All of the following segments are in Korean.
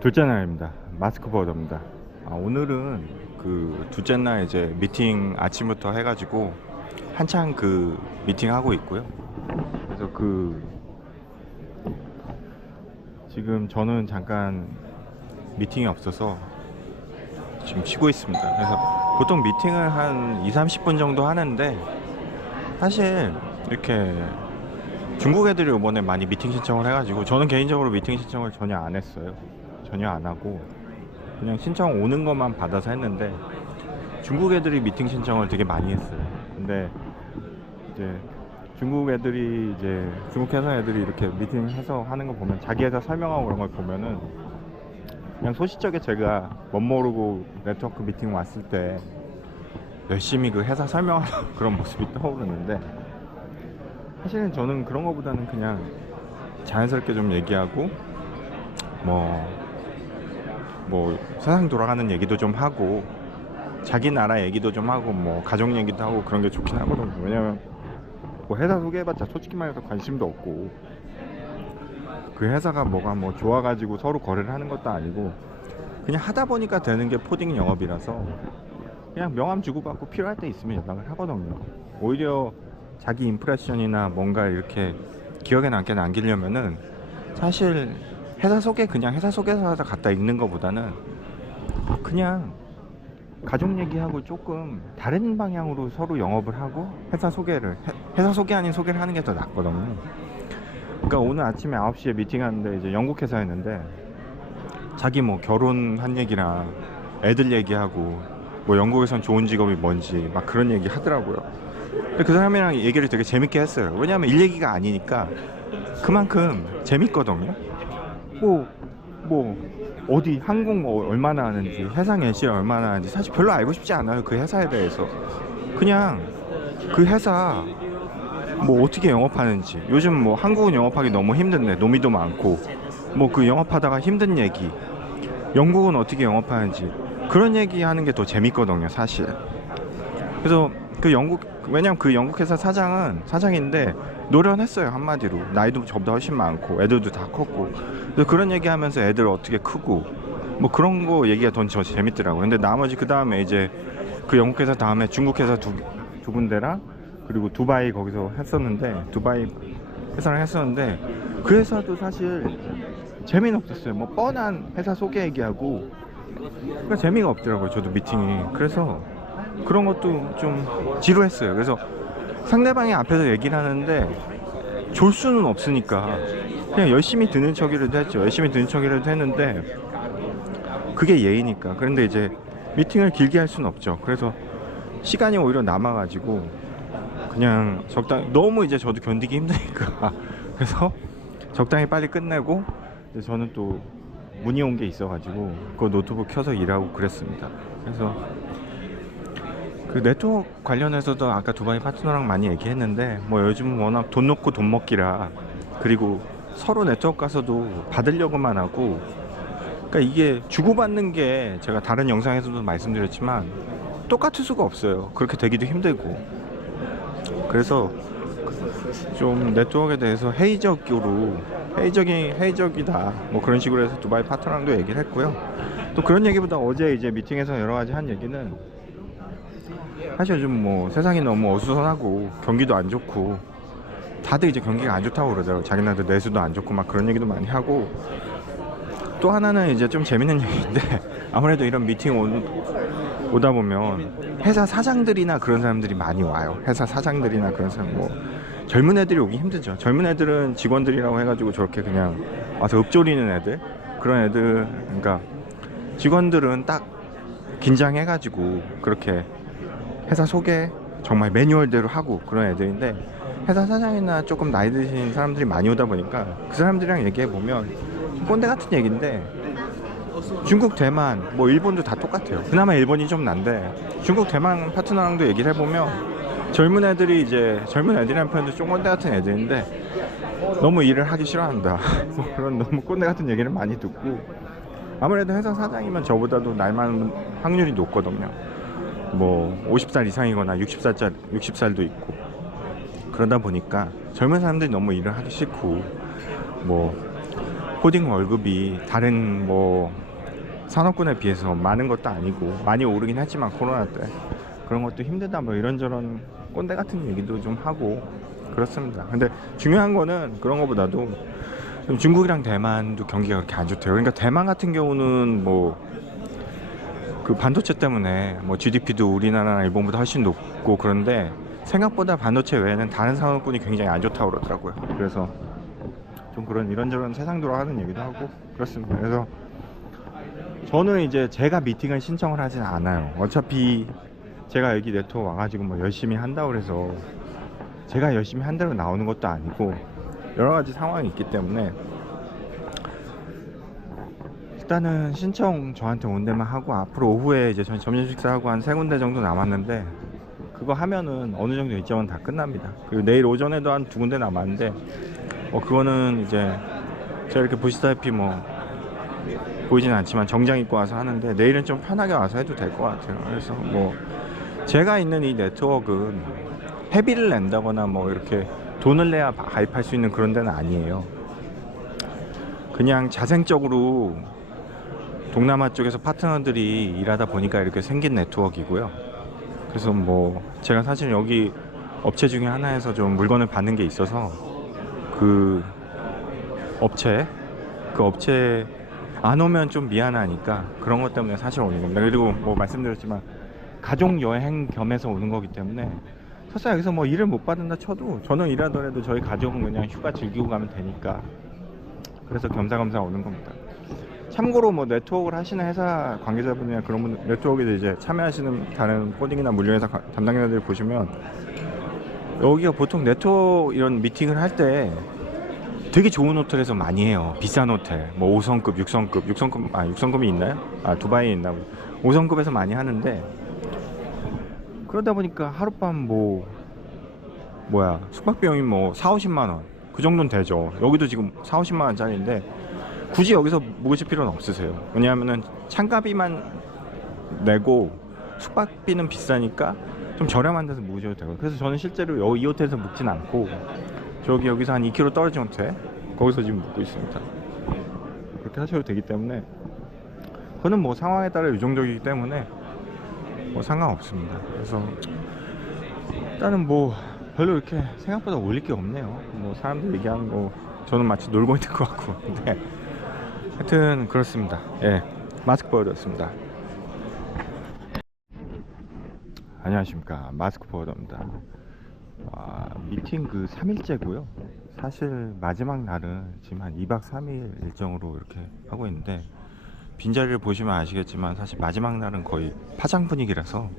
둘째 날입니다. 마스크 버더입니다. 오늘은 그 둘째 날 이제 미팅 아침부터 해가지고 한창 그 미팅 하고 있고요. 그래서 지금 저는 잠깐 미팅이 없어서 지금 쉬고 있습니다. 그래서 보통 미팅을 한 2-30분 정도 하는데, 사실 이렇게 중국 애들이 이번에 많이 미팅 신청을 해가지고 저는 개인적으로 미팅 신청을 전혀 안 했어요. 전혀 안 하고 그냥 신청 오는 것만 받아서 했는데, 중국 애들이 미팅 신청을 되게 많이 했어요. 근데 이제 중국 애들이, 이제 중국 회사 애들이 이렇게 미팅해서 하는 거 보면, 자기 회사 설명하고 그런 걸 보면은 그냥 소시적에 제가 멋 모르고 네트워크 미팅 왔을 때 열심히 그 회사 설명하는 그런 모습이 떠오르는데, 사실은 저는 그런 거보다는 그냥 자연스럽게 좀 얘기하고 뭐 세상 돌아가는 얘기도 좀 하고, 자기 나라 얘기도 좀 하고, 뭐 가족 얘기도 하고, 그런 게 좋긴 하거든요. 왜냐면 뭐 회사 소개해봤자 솔직히 말해서 관심도 없고, 그 회사가 뭐가 뭐 좋아가지고 서로 거래를 하는 것도 아니고, 그냥 하다 보니까 되는 게 포딩 영업이라서 그냥 명함 주고받고 필요할 때 있으면 연락을 하거든요. 오히려 자기 임프레션이나 뭔가 이렇게 기억에 남게 남기려면은, 사실 회사 소개, 그냥 회사 소개서 갖다 읽는 것보다는 그냥 가족 얘기하고 조금 다른 방향으로 서로 영업을 하고 회사 소개 아닌 소개를 하는 게 더 낫거든요. 그러니까 오늘 아침에 9시에 미팅하는데, 이제 영국 회사였는데, 자기 뭐 결혼한 얘기랑 애들 얘기하고, 뭐 영국에선 좋은 직업이 뭔지 막 그런 얘기 하더라고요. 근데 그 사람이랑 얘기를 되게 재밌게 했어요. 왜냐하면 일 얘기가 아니니까 그만큼 재밌거든요. 뭐, 뭐, 어디 항공 뭐 얼마나 하는지, 해상 NC를 얼마나 하는지 사실 별로 알고 싶지 않아요. 그 회사에 대해서. 그냥 그 회사 뭐 어떻게 영업하는지, 요즘 뭐 한국은 영업하기 너무 힘든데 노미도 많고, 뭐 그 영업하다가 힘든 얘기, 영국은 어떻게 영업하는지, 그런 얘기 하는 게 더 재밌거든요, 사실. 그래서 왜냐면 그 영국 회사 사장인데 노련했어요. 한마디로 나이도 저보다 훨씬 많고 애들도 다 컸고, 그래서 그런 얘기 하면서 애들 어떻게 크고 뭐 그런 거 얘기가 더 재밌더라고요. 근데 나머지 그 다음에 이제 그 영국 회사 다음에 중국 회사 두 군데랑, 그리고 두바이 거기서 했었는데, 두바이 회사랑 했었는데, 그 회사도 사실 재미는 없었어요. 뭐 뻔한 회사 소개 얘기하고, 그러니까 재미가 없더라고요, 저도 미팅이. 그래서 그런 것도 좀 지루했어요. 그래서 상대방이 앞에서 얘기를 하는데 졸 수는 없으니까 그냥 열심히 듣는 척이라도 했죠. 열심히 듣는 척이라도 했는데 그게 예의니까. 그런데 이제 미팅을 길게 할 수는 없죠. 그래서 시간이 오히려 남아가지고 그냥 적당히, 너무 이제 저도 견디기 힘드니까 그래서 적당히 빨리 끝내고, 이제 저는 또 문의 온 게 있어가지고 그 노트북 켜서 일하고 그랬습니다. 그래서 그 네트워크 관련해서도 아까 두바이 파트너랑 많이 얘기했는데, 뭐 요즘 워낙 돈 놓고 돈 먹기라, 그리고 서로 네트워크 가서도 받으려고만 하고, 그러니까 이게 주고받는 게 제가 다른 영상에서도 말씀드렸지만 똑같을 수가 없어요. 그렇게 되기도 힘들고. 그래서 좀 네트워크에 대해서 회의적이다 뭐 그런 식으로 해서 두바이 파트너랑도 얘기를 했고요. 또 그런 얘기보다 어제 이제 미팅에서 여러 가지 한 얘기는, 사실 요즘 뭐 세상이 너무 어수선하고 경기도 안 좋고, 다들 이제 경기가 안 좋다고 그러더라고요. 자기네들 내수도 안 좋고 막 그런 얘기도 많이 하고, 또 하나는 이제 좀 재밌는 얘기인데, 아무래도 이런 미팅 오다 보면 회사 사장들이나 그런 사람들이 많이 와요. 회사 사장들이나 그런 사람, 뭐 젊은 애들이 오기 힘들죠. 젊은 애들은 직원들이라고 해가지고 저렇게 그냥 와서 읊조리는 애들, 그런 애들. 그러니까 직원들은 딱 긴장해가지고 그렇게 회사 소개 정말 매뉴얼대로 하고 그런 애들인데, 회사 사장이나 조금 나이 드신 사람들이 많이 오다 보니까 그 사람들이랑 얘기해 보면 꼰대 같은 얘기인데, 중국, 대만, 뭐 일본도 다 똑같아요. 그나마 일본이 좀 난데, 중국, 대만 파트너랑도 얘기를 해보면 젊은 애들이라는 표현도 좀 꼰대 같은 애들인데 너무 일을 하기 싫어한다 뭐 그런 너무 꼰대 같은 얘기를 많이 듣고, 아무래도 회사 사장이면 저보다도 나이 많은 확률이 높거든요. 뭐 50살 이상이거나 60살도 있고, 그러다 보니까 젊은 사람들이 너무 일을 하기 싫고, 뭐 코딩 월급이 다른 뭐 산업군에 비해서 많은 것도 아니고 많이 오르긴 했지만 코로나 때 그런 것도 힘들다 뭐 이런저런 꼰대 같은 얘기도 좀 하고 그렇습니다. 근데 중요한 거는 그런 것보다도 좀 중국이랑 대만도 경기가 그렇게 안 좋대요. 그러니까 대만 같은 경우는 뭐 그 반도체 때문에 뭐 GDP도 우리나라나 일본보다 훨씬 높고 그런데 생각보다 반도체 외에는 다른 산업군이 굉장히 안 좋다고 그러더라고요. 그래서 좀 그런 이런저런 세상 돌아가는 얘기도 하고 그렇습니다. 그래서 저는 이제 제가 미팅을 신청을 하진 않아요. 어차피 제가 여기 네트워크 와가지고 뭐 열심히 한다고 해서 제가 열심히 한 대로 나오는 것도 아니고 여러 가지 상황이 있기 때문에 일단은 신청 저한테 온 데만 하고 앞으로 오후에 이제 전 점심 식사하고 한 3군데 정도 남았는데 그거 하면은 어느 정도 일정은 다 끝납니다. 그리고 내일 오전에도 한 2군데 남았는데 그거는 이제 제가 이렇게 보시다시피 뭐 보이진 않지만 정장 입고 와서 하는데 내일은 좀 편하게 와서 해도 될 것 같아요. 그래서 뭐 제가 있는 이 네트워크는 회비를 낸다거나 뭐 이렇게 돈을 내야 가입할 수 있는 그런 데는 아니에요. 그냥 자생적으로 동남아 쪽에서 파트너들이 일하다 보니까 이렇게 생긴 네트워크이고요. 그래서 뭐 제가 사실 여기 업체 중에 하나에서 좀 물건을 받는 게 있어서 그 업체 안 오면 좀 미안하니까 그런 것 때문에 사실 오는 겁니다. 그리고 뭐 말씀드렸지만 가족 여행 겸해서 오는 거기 때문에 설사 여기서 뭐 일을 못 받는다 쳐도 저는 일하더라도 저희 가족은 그냥 휴가 즐기고 가면 되니까 그래서 겸사겸사 오는 겁니다. 참고로 뭐 네트워크를 하시는 회사 관계자분이나 그런 분 네트워크에 이제 참여하시는 다른 코딩이나 물류회사 담당자들 보시면 여기가 보통 네트워크 이런 미팅을 할 때 되게 좋은 호텔에서 많이 해요. 비싼 호텔 뭐 5성급 6성급이 있나요? 두바이에 있나 보다. 5성급에서 많이 하는데 그러다 보니까 하룻밤 숙박비용이 뭐 4-50만원 그 정도는 되죠. 여기도 지금 4-50만원 짜리인데 굳이 여기서 묵으실 필요는 없으세요. 왜냐하면은 창가비만 내고 숙박비는 비싸니까 좀 저렴한 데서 묵으셔도 되고 그래서 저는 실제로 이 호텔에서 묵진 않고 여기서 한 2km 떨어진 호텔 거기서 지금 묵고 있습니다. 그렇게 하셔도 되기 때문에 그거는 뭐 상황에 따라 유동적이기 때문에 뭐 상관없습니다. 그래서 일단은 뭐 별로 이렇게 생각보다 올릴 게 없네요. 뭐 사람들 얘기하는 거 저는 마치 놀고 있는 것 같고 근데 하여튼 그렇습니다. 예, 마스크 보여드렸습니다. 안녕하십니까, 마스크 보여드립니다. 미팅 3일째고요 사실 마지막 날은 지금 한 2박 3일 일정으로 이렇게 하고 있는데 빈자리를 보시면 아시겠지만 사실 마지막 날은 거의 파장 분위기라서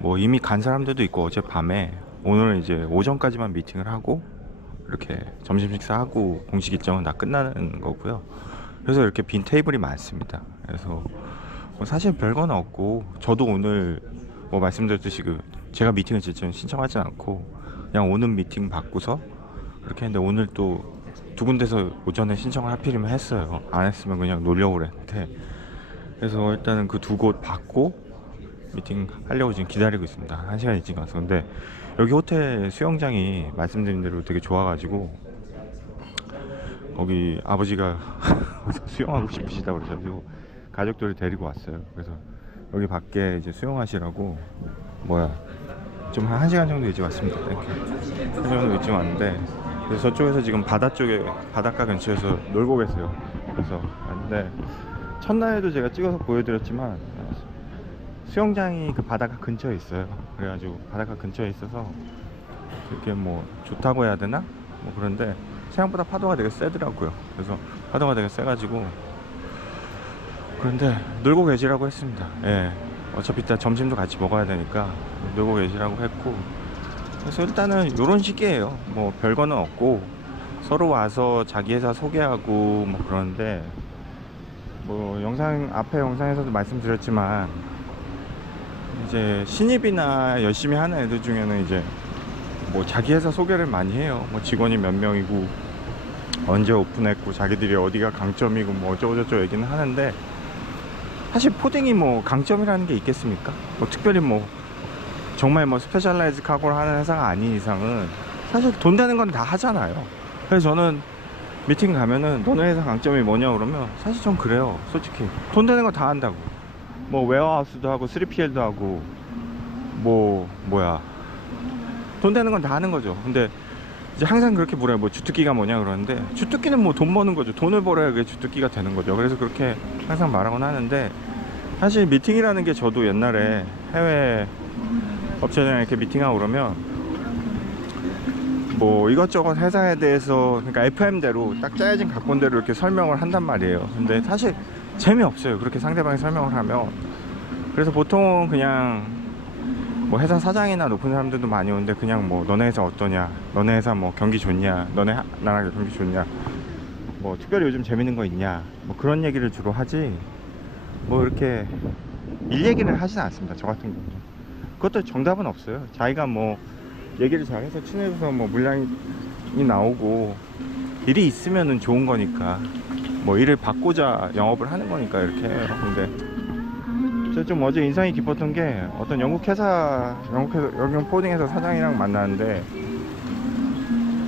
뭐 이미 간 사람들도 있고 어젯밤에 오늘은 이제 오전까지만 미팅을 하고 이렇게 점심 식사하고 공식 일정은 다 끝나는 거고요. 그래서 이렇게 빈 테이블이 많습니다. 그래서 뭐 사실 별건 없고 저도 오늘 뭐 말씀드렸듯이 제가 미팅을 직접 신청하지 않고 그냥 오는 미팅 받고서 그렇게 했는데 오늘 또 2군데서 오전에 신청을 하필이면 했어요. 안 했으면 그냥 놀려고 그랬는데 그래서 일단은 그 2곳 받고 미팅 하려고 지금 기다리고 있습니다. 1시간 일찍 와서. 근데 여기 호텔 수영장이 말씀드린 대로 되게 좋아가지고 거기 아버지가 수영하고 싶으시다고 그러셔가지고 가족들을 데리고 왔어요. 그래서 여기 밖에 이제 수영하시라고 좀 한 1시간 정도 일찍 왔습니다. 이렇게 1시간 정도 일찍 왔는데 그래서 저쪽에서 지금 바닷가 근처에서 놀고 계세요. 그래서 근데 첫날에도 제가 찍어서 보여드렸지만 수영장이 그 바닷가 근처에 있어요. 그래가지고 바닷가 근처에 있어서 이렇게 뭐 좋다고 해야 되나? 뭐 그런데 생각보다 파도가 되게 세더라고요. 그래서 파도가 되게 세가지고 그런데 놀고 계시라고 했습니다. 예, 어차피 이따 점심도 같이 먹어야 되니까 놀고 계시라고 했고 그래서 일단은 요런 식이에요. 뭐 별거는 없고 서로 와서 자기 회사 소개하고 뭐 그러는데 뭐 앞에 영상에서도 말씀드렸지만 이제 신입이나 열심히 하는 애들 중에는 이제 뭐 자기 회사 소개를 많이 해요. 뭐 직원이 몇 명이고 언제 오픈했고 자기들이 어디가 강점이고 뭐 어쩌고저쩌고 얘기는 하는데 사실 포딩이 뭐 강점이라는 게 있겠습니까? 뭐 특별히 뭐 정말 뭐 스페셜라이즈 카고를 하는 회사가 아닌 이상은 사실 돈 되는 건 다 하잖아요. 그래서 저는 미팅 가면은 너네 회사 강점이 뭐냐 그러면 사실 전 그래요. 솔직히 돈 되는 거 다 한다고. 뭐 웨어하우스도 하고 3PL도 하고 뭐야 돈 되는 건 다 하는 거죠. 근데 이제 항상 그렇게 물어요. 뭐 주특기가 뭐냐 그러는데, 주특기는 뭐 돈 버는 거죠. 돈을 벌어야 그게 주특기가 되는 거죠. 그래서 그렇게 항상 말하곤 하는데, 사실 미팅이라는 게 저도 옛날에 해외 업체들이랑 이렇게 미팅하고 그러면 뭐 이것저것 회사에 대해서, 그러니까 FM대로 딱 짜여진 각본대로 이렇게 설명을 한단 말이에요. 근데 사실 재미없어요, 그렇게 상대방이 설명을 하면. 그래서 보통 그냥 뭐 회사 사장이나 높은 사람들도 많이 오는데, 그냥 뭐 너네 회사 어떠냐, 너네 회사 뭐 경기 좋냐, 너네 나라 경기 좋냐, 뭐 특별히 요즘 재밌는 거 있냐, 뭐 그런 얘기를 주로 하지, 뭐 이렇게 일 얘기를 하진 않습니다, 저 같은 경우는. 그것도 정답은 없어요. 자기가 뭐 얘기를 잘해서 친해져서 뭐 물량이 나오고 일이 있으면은 좋은 거니까, 뭐 일을 받고자 영업을 하는 거니까 이렇게 해요. 근데 저 좀 어제 인상이 깊었던 게, 어떤 영국 포딩 회사 사장이랑 만나는데,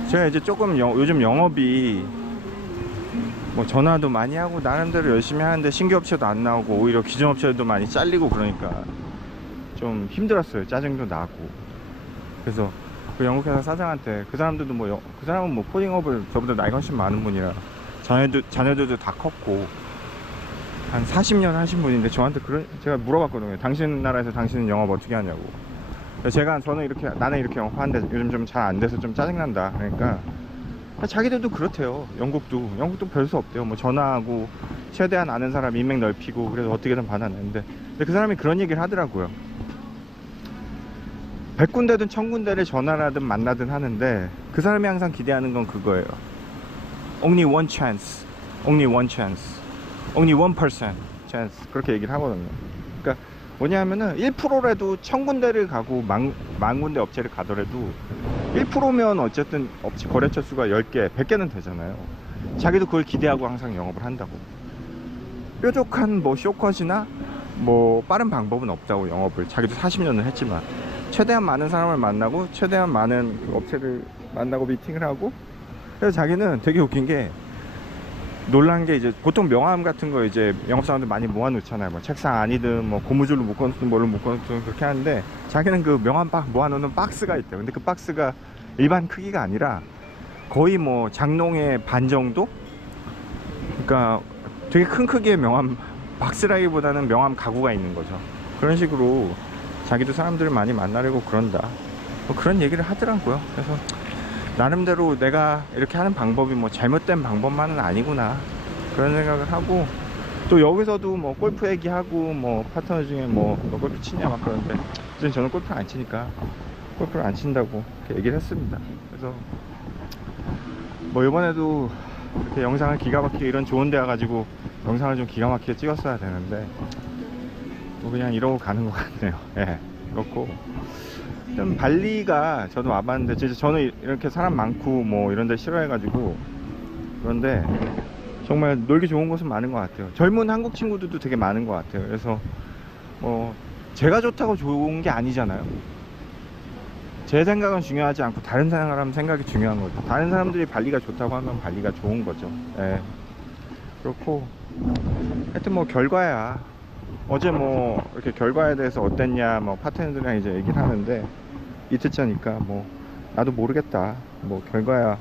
제가 이제 조금 요즘 영업이 뭐 전화도 많이 하고 나름대로 열심히 하는데 신규 업체도 안 나오고 오히려 기존 업체도 많이 잘리고 그러니까 좀 힘들었어요. 짜증도 나고. 그래서 그 영국 회사 사장한테, 그 사람들도 그 사람은 뭐 포딩업을 저보다 나이가 훨씬 많은 분이라 자녀들도 다 컸고 한 40년 하신 분인데, 저한테 제가 물어봤거든요. 당신 나라에서 당신은 영업 어떻게 하냐고. 저는 이렇게, 나는 이렇게 영업하는데 요즘 좀 잘 안 돼서 좀 짜증난다. 그러니까 자기들도 그렇대요. 영국도 별 수 없대요. 뭐 전화하고 최대한 아는 사람 인맥 넓히고 그래서 어떻게든 받아내는데, 근데 그 사람이 그런 얘기를 하더라고요. 100군데든 1000군데를 전화를 하든 만나든 하는데, 그 사람이 항상 기대하는 건 그거예요. Only one chance, only one chance, only 1% chance. 그렇게 얘기를 하거든요. 그러니까 뭐냐면은 1%라도 1000군데를 가고 만 군데 업체를 가더라도 1%면 어쨌든 업체 거래처 수가 10개, 100개는 되잖아요. 자기도 그걸 기대하고 항상 영업을 한다고. 뾰족한 뭐 쇼컷이나 뭐 빠른 방법은 없다고, 영업을. 자기도 40년을 했지만 최대한 많은 사람을 만나고 최대한 많은 그 업체를 만나고 미팅을 하고. 그래서 자기는 되게 웃긴 게, 놀란 게, 이제 보통 명함 같은 거 이제 영업사원들 많이 모아놓잖아요. 뭐 책상 안이든 뭐 고무줄로 묶어놓든 뭘로 묶어놓든 그렇게 하는데, 자기는 그 명함 모아놓는 박스가 있대요. 근데 그 박스가 일반 크기가 아니라 거의 뭐 장롱의 반 정도? 그러니까 되게 큰 크기의 명함 박스라기보다는 명함 가구가 있는 거죠. 그런 식으로 자기도 사람들을 많이 만나려고 그런다, 뭐 그런 얘기를 하더라고요. 그래서 나름대로 내가 이렇게 하는 방법이 뭐 잘못된 방법만은 아니구나, 그런 생각을 하고. 또 여기서도 뭐 골프 얘기하고, 뭐 파트너 중에 뭐 너 골프 치냐 막 그러는데, 저는 골프를 안 치니까 골프를 안 친다고 이렇게 얘기를 했습니다. 그래서 뭐 이번에도 이렇게 영상을 기가 막히게, 이런 좋은 데 와가지고 영상을 좀 기가 막히게 찍었어야 되는데, 뭐 그냥 이러고 가는 것 같네요. 예, 그렇고. 좀 발리가, 저도 와봤는데 진짜 저는 이렇게 사람 많고 뭐 이런 데 싫어해가지고, 그런데 정말 놀기 좋은 곳은 많은 것 같아요. 젊은 한국 친구들도 되게 많은 것 같아요. 그래서 뭐 제가 좋다고 좋은 게 아니잖아요. 제 생각은 중요하지 않고 다른 사람 생각이 중요한 거죠. 다른 사람들이 발리가 좋다고 하면 발리가 좋은 거죠. 예. 그렇고 하여튼 뭐 결과야. 어제 뭐 이렇게 결과에 대해서 어땠냐, 뭐 파트너들이랑 이제 얘기를 하는데, 이틀째니까 뭐 나도 모르겠다, 뭐 결과야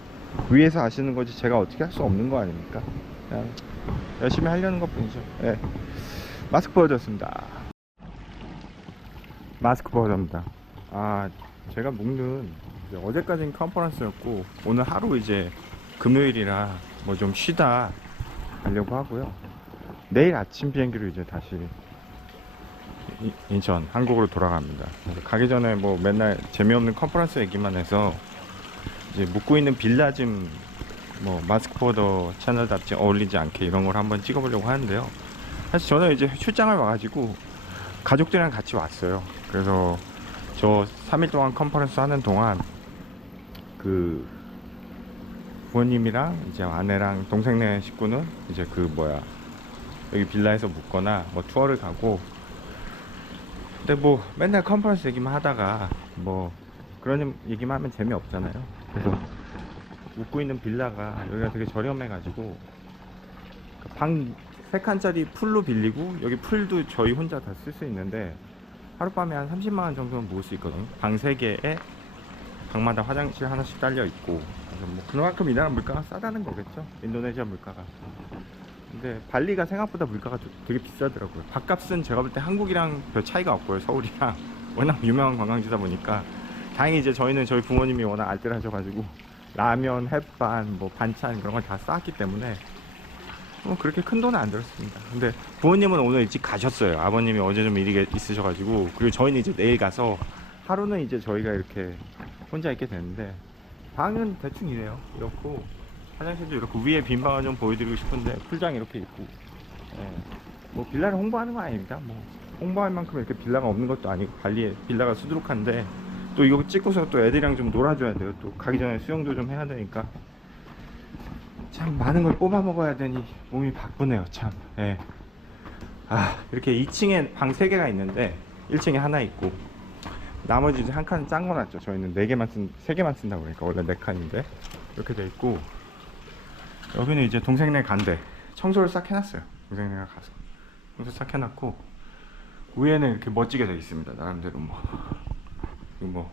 위에서 아시는 거지 제가 어떻게 할 수 없는 거 아닙니까? 그냥 열심히 하려는 것 뿐이죠. 예. 마스크 보여줬습니다. 마스크 보여줍니다. 제가 묵는, 어제까지는 컨퍼런스였고 오늘 하루 이제 금요일이라 뭐 좀 쉬다 가려고 하고요. 내일 아침 비행기로 이제 다시 인천, 한국으로 돌아갑니다. 가기 전에 뭐 맨날 재미없는 컨퍼런스 얘기만 해서 이제 묵고 있는 빌라짐, 뭐 마스크보더 채널답지 어울리지 않게 이런 걸 한번 찍어보려고 하는데요. 사실 저는 이제 출장을 와가지고 가족들이랑 같이 왔어요. 그래서 저 3일 동안 컨퍼런스 하는 동안 그 부모님이랑 이제 아내랑 동생네 식구는 이제 여기 빌라에서 묵거나 뭐 투어를 가고. 근데 뭐 맨날 컨퍼런스 얘기만 하다가 뭐 그런 얘기만 하면 재미없잖아요. 그래서 웃고 있는 빌라가 여기가 되게 저렴해가지고 방 3칸짜리 풀로 빌리고 여기 풀도 저희 혼자 다 쓸 수 있는데 하룻밤에 한 30만원 정도는 모을 수 있거든요. 방 3개에 방마다 화장실 하나씩 딸려 있고, 그래서 뭐 그만큼 이 나라 물가가 싸다는 거겠죠, 인도네시아 물가가. 근데 발리가 생각보다 물가가 되게 비싸더라고요. 밥값은 제가 볼 때 한국이랑 별 차이가 없고요. 서울이랑 워낙 유명한 관광지다 보니까. 다행히 이제 저희는 저희 부모님이 워낙 알뜰하셔가지고 라면, 햇반, 뭐 반찬 그런 걸 다 쌓았기 때문에 뭐 그렇게 큰 돈은 안 들었습니다. 근데 부모님은 오늘 일찍 가셨어요. 아버님이 어제 좀 일이 있으셔가지고. 그리고 저희는 이제 내일 가서 하루는 이제 저희가 이렇게 혼자 있게 되는데, 방은 대충 이래요. 이렇고 화장실도 이렇고, 위에 빈 방을 좀 보여드리고 싶은데 풀장 이렇게 있고. 예. 뭐 빌라를 홍보하는 건 아닙니다. 뭐 홍보할 만큼 이렇게 빌라가 없는 것도 아니고, 발리에 빌라가 수두룩한데 또 이거 찍고서 또 애들이랑 좀 놀아줘야 돼요. 또 가기 전에 수영도 좀 해야 되니까 참 많은 걸 뽑아 먹어야 되니 몸이 바쁘네요 참. 예. 아, 이렇게 2층에 방 3개가 있는데 1층에 하나 있고, 나머지 이제 한 칸은 짠 거 놨죠. 저희는 3개만 쓴다고 그러니까 원래 4칸인데 이렇게 돼 있고, 여기는 이제 동생네 간대 청소를 싹 해놨어요. 동생네가 가서 청소 싹 해놨고, 위에는 이렇게 멋지게 돼 있습니다. 나름대로 그리고 뭐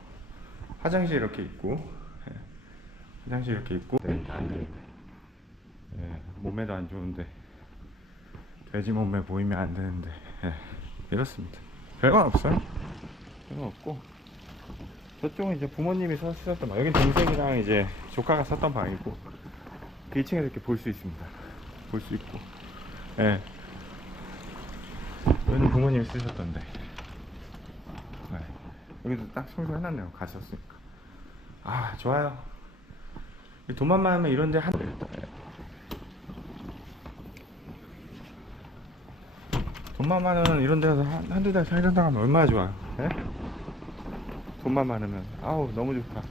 화장실 이렇게 있고, 예. 화장실 이렇게 있고. 네, 안 되는데. 예, 몸에도 안 좋은데 돼지 몸매 보이면 안 되는데. 예, 이렇습니다. 별건 없어요. 별건 없고, 저쪽은 이제 부모님이 쓰셨던 방, 여긴 동생이랑 이제 조카가 썼던 방이고, 그 2층에서 이렇게 볼 수 있습니다. 볼 수 있고. 예, 여기는 부모님이 쓰셨던데. 네. 여기도 딱 청소해놨네요. 가셨으니까. 아, 좋아요. 돈만 많으면 이런데 돈만 많으면 이런 데서 한두 달 살다 가면 얼마나 좋아요. 예? 돈만 많으면 아우 너무 좋다.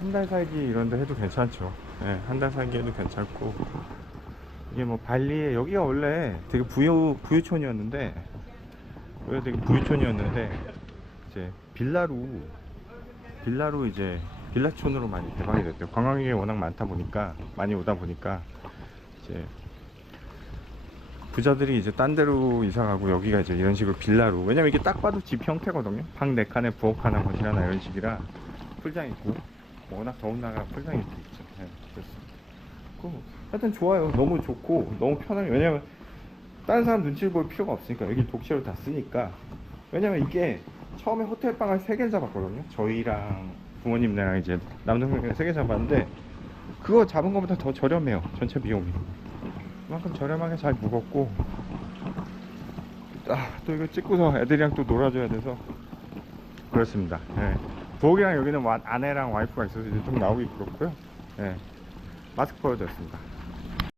한 달 살기 이런 데 해도 괜찮죠. 예, 한 달 살기 해도 괜찮고. 이게 뭐 발리에, 여기가 원래 되게 부유촌이었는데, 여기가 되게 부유촌이었는데 이제 빌라로 이제 빌라촌으로 많이 개방이 됐대요. 관광객이 워낙 많다 보니까, 많이 오다 보니까 이제 부자들이 이제 딴 데로 이사 가고, 여기가 이제 이런 식으로 빌라로. 왜냐면 이게 딱 봐도 집 형태거든요. 방 4칸에 부엌 하나, 거실 하나 이런 식이라. 풀장 있고, 워낙 더운 나라 풀장이 이렇게 있죠. 네, 그렇습니다. 하여튼 좋아요. 너무 좋고 너무 편하게. 왜냐면 다른 사람 눈치를 볼 필요가 없으니까. 여기 독채로 다 쓰니까. 왜냐면 이게 처음에 호텔방을 3개를 잡았거든요. 저희랑 부모님네랑 이제 남동생이랑 3개 잡았는데, 그거 잡은 것보다 더 저렴해요. 전체 비용이 그만큼 저렴하게 잘 묵었고. 또 이거 찍고서 애들이랑 또 놀아줘야 돼서 그렇습니다. 예. 부엌이랑 여기는 아내랑 와이프가 있어서 이제 좀 나오기 그렇고요. 예. 마스크 벗어드렸습니다.